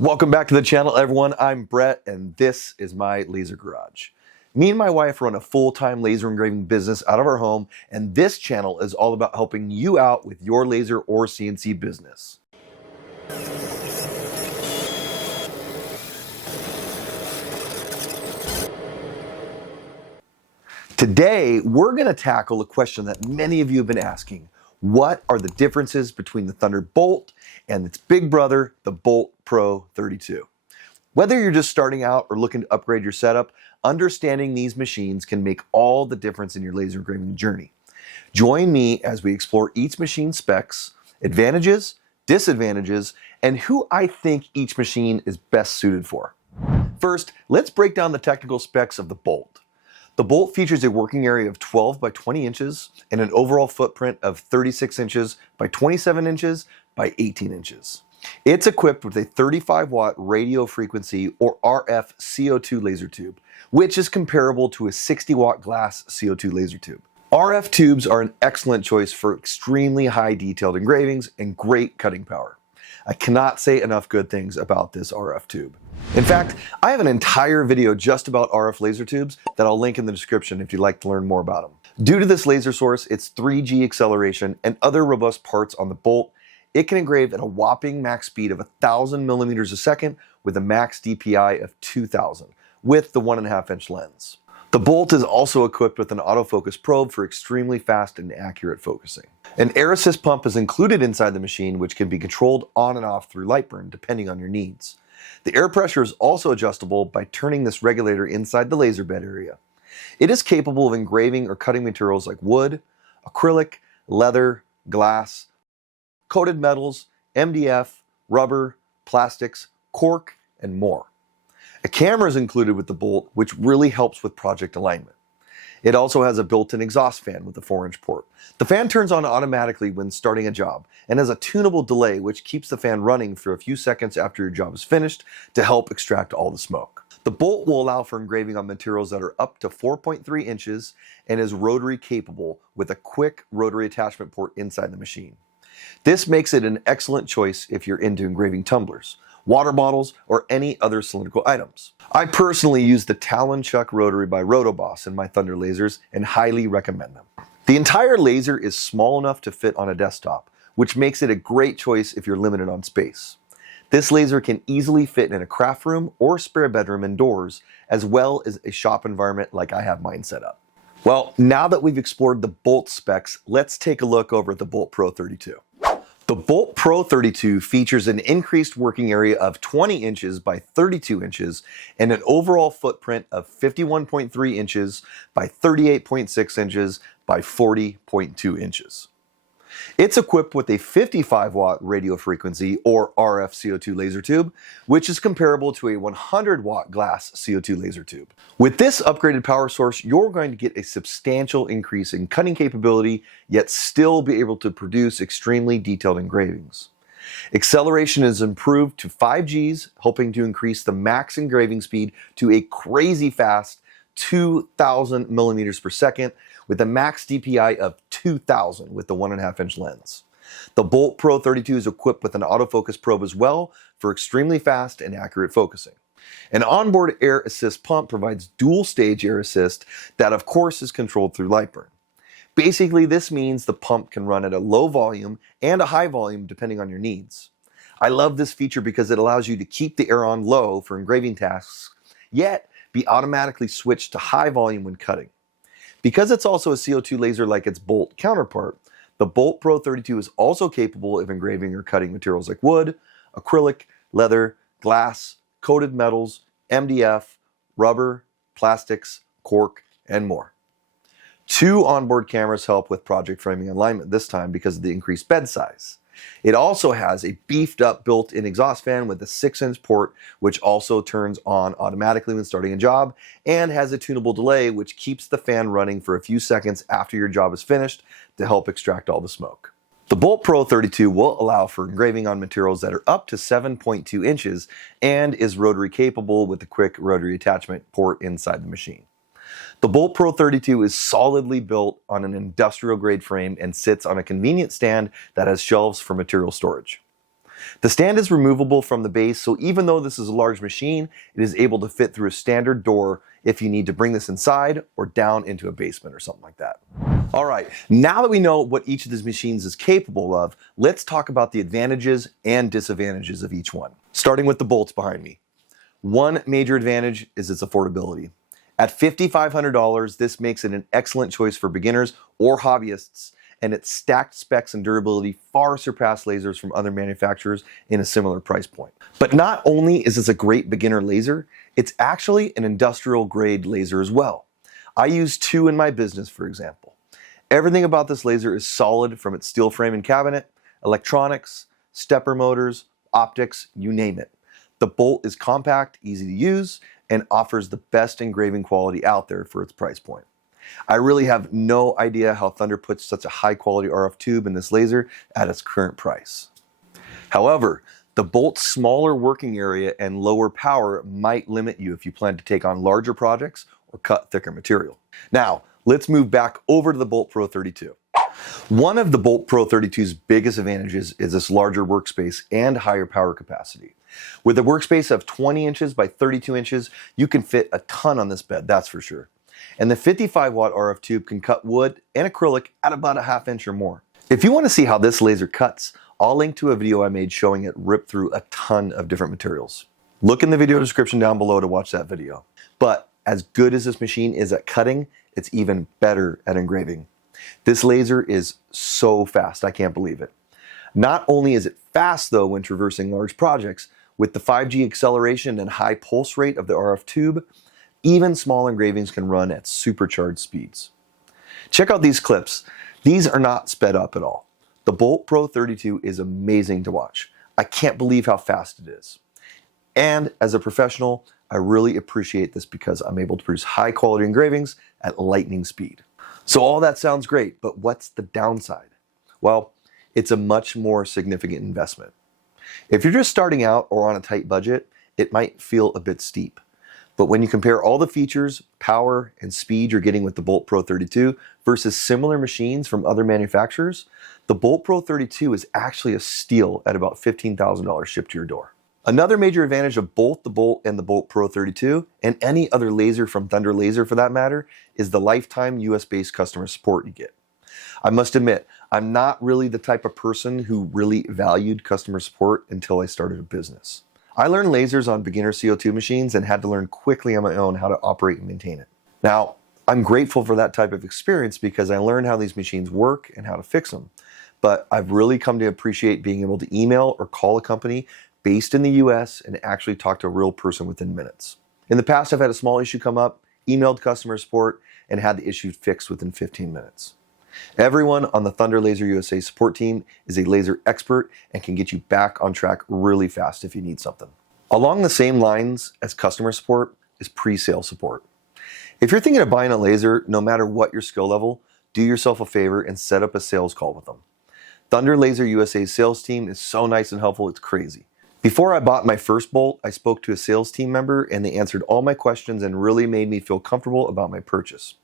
Welcome back to the channel, everyone. I'm Brett, and this is my laser garage. Me and my wife run a full-time laser engraving business out of our home, and this channel is all about helping you out with your laser or CNC business. Today, we're going to tackle a question that many of you have been asking. What are the differences between the Thunderbolt and its big brother, the Bolt Pro 32? Whether you're just starting out or looking to upgrade your setup, understanding these machines can make all the difference in your laser engraving journey. Join me as we explore each machine's specs, advantages, disadvantages, and who I think each machine is best suited for. First, let's break down the technical specs of the Bolt. The Bolt features a working area of 12 by 20 inches and an overall footprint of 36 inches by 27 inches by 18 inches. It's equipped with a 35-watt radio frequency or RF CO2 laser tube, which is comparable to a 60-watt glass CO2 laser tube. RF tubes are an excellent choice for extremely high detailed engravings and great cutting power. I cannot say enough good things about this RF tube. In fact, I have an entire video just about RF laser tubes that I'll link in the description if you'd like to learn more about them. Due to this laser source, its 3G acceleration, and other robust parts on the Bolt, it can engrave at a whopping max speed of 1,000 millimeters a second with a max DPI of 2,000 with the 1.5-inch lens. The Bolt is also equipped with an autofocus probe for extremely fast and accurate focusing. An air assist pump is included inside the machine, which can be controlled on and off through light burn depending on your needs. The air pressure is also adjustable by turning this regulator inside the laser bed area. It is capable of engraving or cutting materials like wood, acrylic, leather, glass, coated metals, MDF, rubber, plastics, cork, and more. A camera is included with the Bolt, which really helps with project alignment. It also has a built-in exhaust fan with a 4-inch port. The fan turns on automatically when starting a job and has a tunable delay which keeps the fan running for a few seconds after your job is finished to help extract all the smoke. The Bolt will allow for engraving on materials that are up to 4.3 inches and is rotary capable with a quick rotary attachment port inside the machine. This makes it an excellent choice if you're into engraving tumblers, water bottles, or any other cylindrical items. I personally use the Talon Chuck Rotary by Rotoboss in my Thunder lasers and highly recommend them. The entire laser is small enough to fit on a desktop, which makes it a great choice if you're limited on space. This laser can easily fit in a craft room or spare bedroom indoors, as well as a shop environment like I have mine set up. Well, now that we've explored the Bolt specs, let's take a look over at the Bolt Pro 32. The Bolt Pro 32 features an increased working area of 20 inches by 32 inches and an overall footprint of 51.3 inches by 38.6 inches by 40.2 inches. It's equipped with a 55-watt radio frequency or RF CO2 laser tube, which is comparable to a 100-watt glass CO2 laser tube. With this upgraded power source, you're going to get a substantial increase in cutting capability, yet still be able to produce extremely detailed engravings. Acceleration is improved to 5 Gs, helping to increase the max engraving speed to a crazy fast 2,000 millimeters per second with a max DPI of 2,000 with the 1.5-inch lens. The Bolt Pro 32 is equipped with an autofocus probe as well for extremely fast and accurate focusing. An onboard air assist pump provides dual stage air assist that of course is controlled through light burn. Basically, this means the pump can run at a low volume and a high volume depending on your needs. I love this feature because it allows you to keep the air on low for engraving tasks, yet be automatically switched to high volume when cutting. Because it's also a CO2 laser like its Bolt counterpart, the Bolt Pro 32 is also capable of engraving or cutting materials like wood, acrylic, leather, glass, coated metals, MDF, rubber, plastics, cork, and more. 2 onboard cameras help with project framing alignment this time because of the increased bed size. It also has a beefed up built-in exhaust fan with a 6-inch port, which also turns on automatically when starting a job, and has a tunable delay, which keeps the fan running for a few seconds after your job is finished to help extract all the smoke. The Bolt Pro 32 will allow for engraving on materials that are up to 7.2 inches and is rotary capable with a quick rotary attachment port inside the machine. The Bolt Pro 32 is solidly built on an industrial grade frame and sits on a convenient stand that has shelves for material storage. The stand is removable from the base, so even though this is a large machine, it is able to fit through a standard door if you need to bring this inside or down into a basement or something like that. All right, now that we know what each of these machines is capable of, let's talk about the advantages and disadvantages of each one. Starting with the bolts behind me. One major advantage is its affordability. At $5,500, this makes it an excellent choice for beginners or hobbyists, and its stacked specs and durability far surpass lasers from other manufacturers in a similar price point. But not only is this a great beginner laser, it's actually an industrial grade laser as well. I use two in my business, for example. Everything about this laser is solid, from its steel frame and cabinet, electronics, stepper motors, optics, you name it. The bolt is compact, easy to use, and offers the best engraving quality out there for its price point. I really have no idea how Thunder puts such a high quality RF tube in this laser at its current price. However, the bolt's smaller working area and lower power might limit you if you plan to take on larger projects or cut thicker material. Now, let's move back over to the Bolt Pro 32. One of the Bolt Pro 32's biggest advantages is its larger workspace and higher power capacity. With a workspace of 20 inches by 32 inches, you can fit a ton on this bed, that's for sure. And the 55-watt RF tube can cut wood and acrylic at about a ½ inch or more. If you want to see how this laser cuts, I'll link to a video I made showing it rip through a ton of different materials. Look in the video description down below to watch that video. But as good as this machine is at cutting, it's even better at engraving. This laser is so fast, I can't believe it. Not only is it fast though when traversing large projects, with the 5G acceleration and high pulse rate of the RF tube, even small engravings can run at supercharged speeds. Check out these clips. These are not sped up at all. The Bolt Pro 32 is amazing to watch. I can't believe how fast it is. And as a professional, I really appreciate this because I'm able to produce high quality engravings at lightning speed. So all that sounds great, but what's the downside? Well, it's a much more significant investment. If you're just starting out or on a tight budget, it might feel a bit steep. But when you compare all the features, power, and speed you're getting with the Bolt Pro 32 versus similar machines from other manufacturers, the Bolt Pro 32 is actually a steal at about $15,000 shipped to your door. Another major advantage of both the Bolt and the Bolt Pro 32, and any other laser from Thunder Laser for that matter, is the lifetime US-based customer support you get. I must admit, I'm not really the type of person who really valued customer support until I started a business. I learned lasers on beginner CO2 machines and had to learn quickly on my own how to operate and maintain it. Now, I'm grateful for that type of experience because I learned how these machines work and how to fix them. But I've really come to appreciate being able to email or call a company based in the US and actually talk to a real person within minutes. In the past, I've had a small issue come up, emailed customer support, and had the issue fixed within 15 minutes. Everyone on the Thunder Laser USA support team is a laser expert and can get you back on track really fast if you need something. Along the same lines as customer support is pre-sale support. If you're thinking of buying a laser, no matter what your skill level, do yourself a favor and set up a sales call with them. Thunder Laser USA's sales team is so nice and helpful, it's crazy. Before I bought my first Bolt, I spoke to a sales team member and they answered all my questions and really made me feel comfortable about my purchase.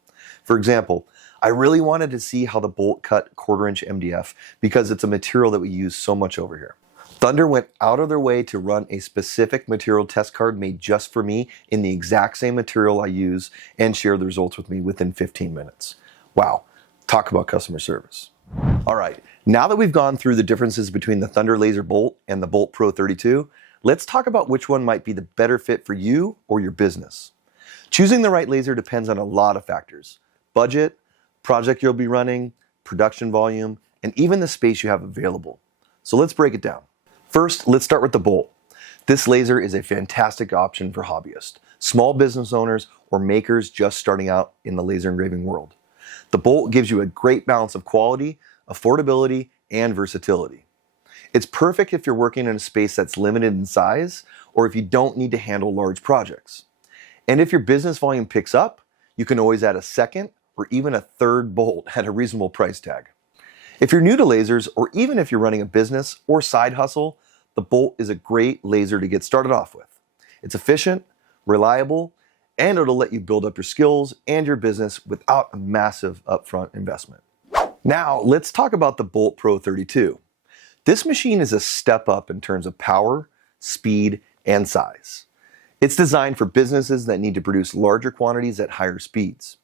For example, I really wanted to see how the Bolt cut 1/4 inch MDF because it's a material that we use so much over here. Thunder went out of their way to run a specific material test card made just for me in the exact same material I use and share the results with me within 15 minutes. Wow, talk about customer service. All right, now that we've gone through the differences between the Thunder Laser Bolt and the Bolt Pro 32, let's talk about which one might be the better fit for you or your business. Choosing the right laser depends on a lot of factors: budget, project you'll be running, production volume, and even the space you have available. So let's break it down. First, let's start with the Bolt. This laser is a fantastic option for hobbyists, small business owners, or makers just starting out in the laser engraving world. The Bolt gives you a great balance of quality, affordability, and versatility. It's perfect if you're working in a space that's limited in size, or if you don't need to handle large projects. And if your business volume picks up, you can always add a second or even a third Bolt at a reasonable price tag. If you're new to lasers, or even if you're running a business or side hustle, the Bolt is a great laser to get started off with. It's efficient, reliable, and it'll let you build up your skills and your business without a massive upfront investment. Now, let's talk about the Bolt Pro 32. This machine is a step up in terms of power, speed, and size. It's designed for businesses that need to produce larger quantities at higher speeds.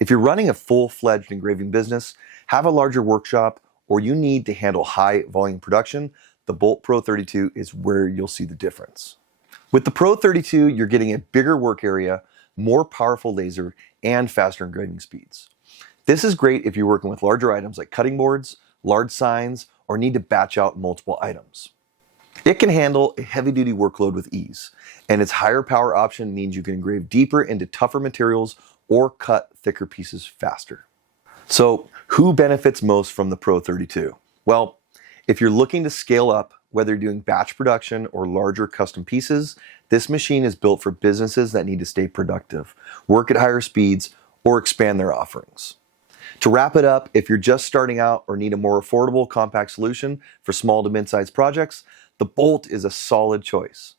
If you're running a full-fledged engraving business, have a larger workshop, or you need to handle high volume production, the Bolt Pro 32 is where you'll see the difference. With the Pro 32, you're getting a bigger work area, more powerful laser, and faster engraving speeds. This is great if you're working with larger items like cutting boards, large signs, or need to batch out multiple items. It can handle a heavy-duty workload with ease, and its higher power option means you can engrave deeper into tougher materials or cut thicker pieces faster. So, who benefits most from the Pro 32? Well, if you're looking to scale up, whether you're doing batch production or larger custom pieces, this machine is built for businesses that need to stay productive, work at higher speeds, or expand their offerings. To wrap it up, if you're just starting out or need a more affordable, compact solution for small to mid-sized projects, the Bolt is a solid choice.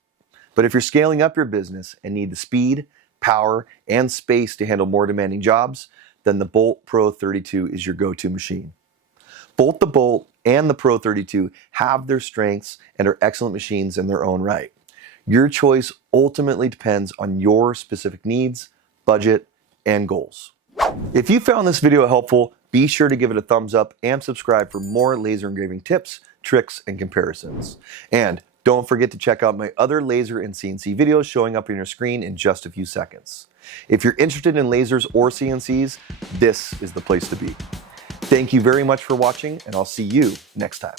But if you're scaling up your business and need the speed, power, and space to handle more demanding jobs, then the Bolt Pro 32 is your go-to machine. Both the Bolt and the Pro 32 have their strengths and are excellent machines in their own right. Your choice ultimately depends on your specific needs, budget, and goals. If you found this video helpful, be sure to give it a thumbs up and subscribe for more laser engraving tips, tricks, and comparisons. And don't forget to check out my other laser and CNC videos showing up on your screen in just a few seconds. If you're interested in lasers or CNCs, this is the place to be. Thank you very much for watching, and I'll see you next time.